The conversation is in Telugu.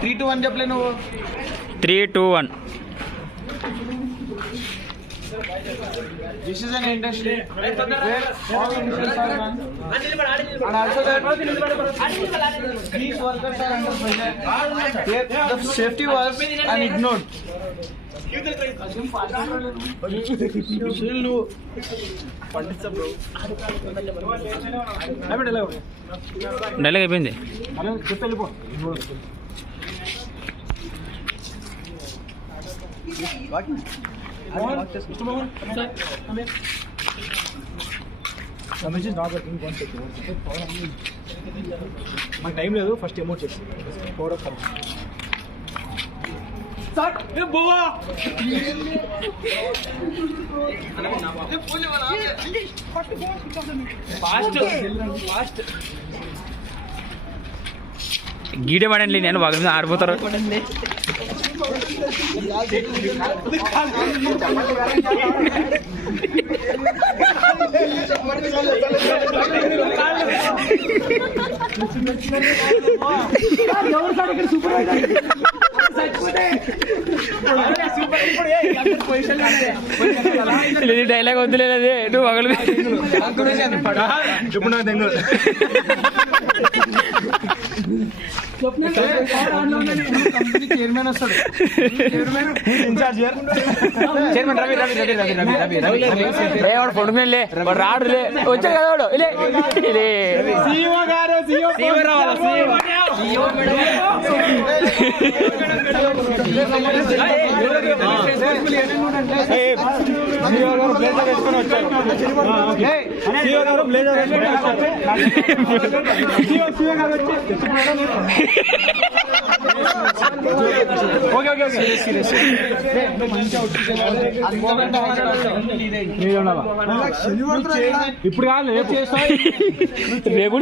3, 2, 1 చెప్పలే నువ్వు. 3, 2, 1. This is an industry where all industries are run, and also that these workers are under pressure. Here the safety was ignored. Dialogue అయిపోయింది. మాకు టైం లేదు, ఫస్ట్ అమౌంట్ చేసి పవర్ ఆఫ్ గీడే పడండి, నేను వాళ్ళ మీద ఆడిపోతారు. డైలాగ్ వద్దులేదు, అదే నువ్వు మగలు ఇప్పుడు నాకు తెంగు కంపెనీ చైర్మన్ వస్తాడు. చైర్మన్ రవి రవి రవి రవి రవి రవి రవి వాడు పొడుగులే వాడు రాడులే వచ్చా కదా వాడు ఇప్పుడు కాదు రేపు